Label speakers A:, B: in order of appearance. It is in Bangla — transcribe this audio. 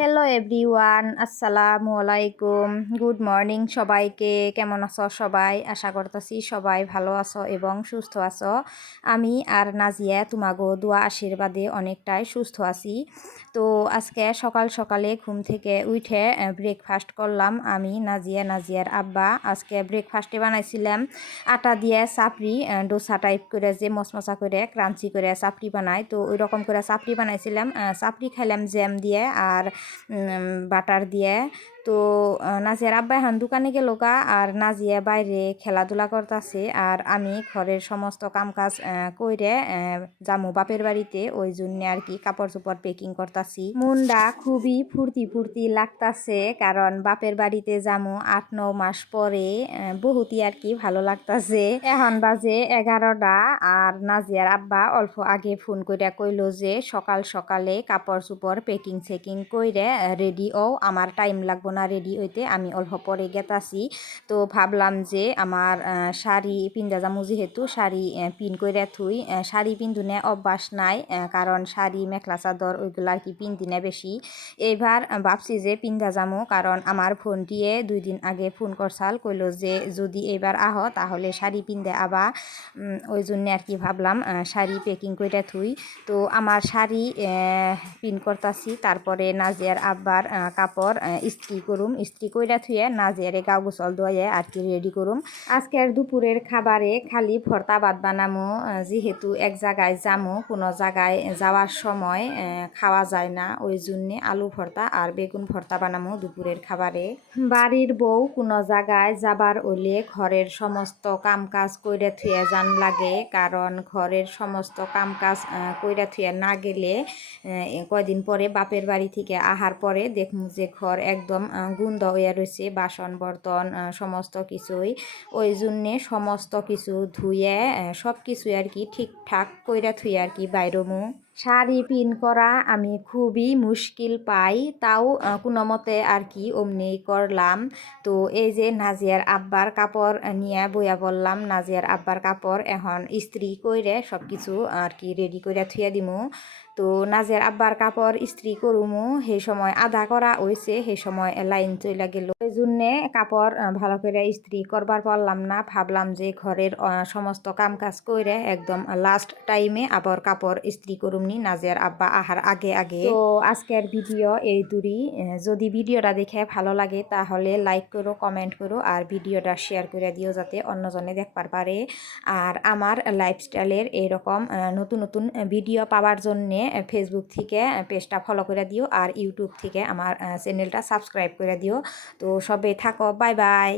A: হ্যালো এভরিওয়ান আসসালামু আলাইকুম গুড মর্নিং সবাইকে। কেমন আছো সবাই? আশা করতেছি সবাই ভালো আছো এবং সুস্থ আছো। আমি আর নাজিয়া তোমাগো দোয়া আশীর্বাদে অনেকটাই সুস্থ আছি। তো আজকে সকাল সকালে ঘুম থেকে উঠে ব্রেকফাস্ট করলাম আমি, নাজিয়া, নাজিয়ার আব্বা। আজকে ব্রেকফাস্টে বানাইছিলাম আটা দিয়ে চাপড়ি ডোসা টাইপ করে যে মশমশা করে ক্রাঞ্চি করে চাপড়ি বানাই তো ওই রকম করে চাপড়ি বানাইছিলাম চাপড়ি খাইলাম জ্যাম দিয়ে আর বাটার দিয়ে তো নাজিয়ার আব্বা এখন দোকানে গেল গা আর নাজিয়া বাইরে খেলাধুলা করতেছে আর আমি ঘরের সমস্ত কাম কাজ কইরে জামু বাপের বাড়িতে। ওই জন্য আর কি কাপড় চোপড় প্যাকিং করতাছি। মুন্ডা খুবই ফুর্তি ফুর্তি লাগতাছে কারণ বাপের বাড়িতে জামু আট, ন মাস পরে বহুতই আর কি ভালো লাগতাছে। এখন বাজে এগারোটা আর নাজিয়ার আব্বা অল্প আগে ফোন করে কইল যে সকাল সকালে কাপড় চোপড় প্যাকিং চেকিং কইরে রেডি ও আমার টাইম লাগবো না রেডি হইতে আমি অল্প পরে গেতাছি তো ভাবলাম যে আমার শাড়ি পিন্দা যামু যেহেতু শাড়ি পিন করে থুই শাড়ি পিন্ধুনে অভ্যাস নাই কারণ শাড়ি মেখলা চাদর ওইগুলো আর কি পিন্দিনে বেশি। এইবার ভাবছি যে পিন্দা যামু কারণ আমার ফোনটিয়ে দুই দিন আগে ফোন করছাল, কইল যে যদি এবার আহ, তাহলে শাড়ি পিন্দে আবা। ওই জন্য আর কি ভাবলাম শাড়ি প্যাকিং করে থুই। তো আমার শাড়ি পিন করতাছি, তারপরে নাজিয়ার আব্বার কাপড় ইস্ত্রি করুম ইস্ত্রি কইরা থুয়ে নাজিয়ারে গাও গোসল ধোয়ে আর কি রেডি করুম। আজকের দুপুরের খাবারে খালি ভর্তা ভাত বানামো যেহেতু এক জায়গায় যামো, কোনো জায়গায় যাওয়ার সময় খাওয়া যায় না। ওই জন্যে আলু ভর্তা আর বেগুন ভর্তা বানামো দুপুরের খাবারে। বাড়ির বউ কোনো জায়গায় যাবার ওলে ঘরের সমস্ত কাম কাজ কইরা থুয়ে যান লাগে, কারণ ঘরের সমস্ত কাম কাজ কইরা থুয়ে না গেলে কয়দিন পরে বাপের বাড়ি থেকে আহার পরে দেখুন যে ঘর একদম গুন্দ হইয়া রয়েছে বাসন বর্তন সমস্ত কিছুই। ওই জন্যে সমস্ত কিছু ধুয়ে সব কিছুই আর কি ঠিকঠাক কইরা থুয়ে আর কি বাইরমু শাড়ি পিন করা আমি খুবই মুশকিল পাই, তাও কোনো মতে আর কি অমনি করলাম। তো এই যে নাজিয়ার আব্বার কাপড় নিয়ে বইয়া বললাম, নাজিয়ার আব্বার কাপড় এখন ইস্ত্রি কইরে সব কিছু আর কি রেডি করে থুয়ে দিমু। তো নাজিয়ার আব্বার কাপড় ইস্ত্রি করুমু। সেই সময় আধা করা হয়েছে সেই সময় লাইন চলে গেল। ওই জন্যে কাপড় ভালো করে ইস্ত্রি করবার পারলাম না। ভাবলাম যে ঘরের সমস্ত কাম কাজ করে একদম লাস্ট টাইমে আবার কাপড় ইস্ত্রি করুম নি নাজিয়ার আব্বা আহার আগে আগে। তো আজকের ভিডিও এই দূরই যদি ভিডিওটা দেখে ভালো লাগে তাহলে লাইক করো কমেন্ট করো আর ভিডিওটা শেয়ার করে দিও যাতে অন্যজনে দেখবার পারে। আর আমার লাইফস্টাইলের এইরকম নতুন নতুন ভিডিও পাওয়ার জন্যে ফেসবুক থেকে পেজটা ফলো করে দিও আর ইউটিউব থেকে আমার চ্যানেলটা সাবস্ক্রাইব করে দিও। তো সবে থাকো বাই বাই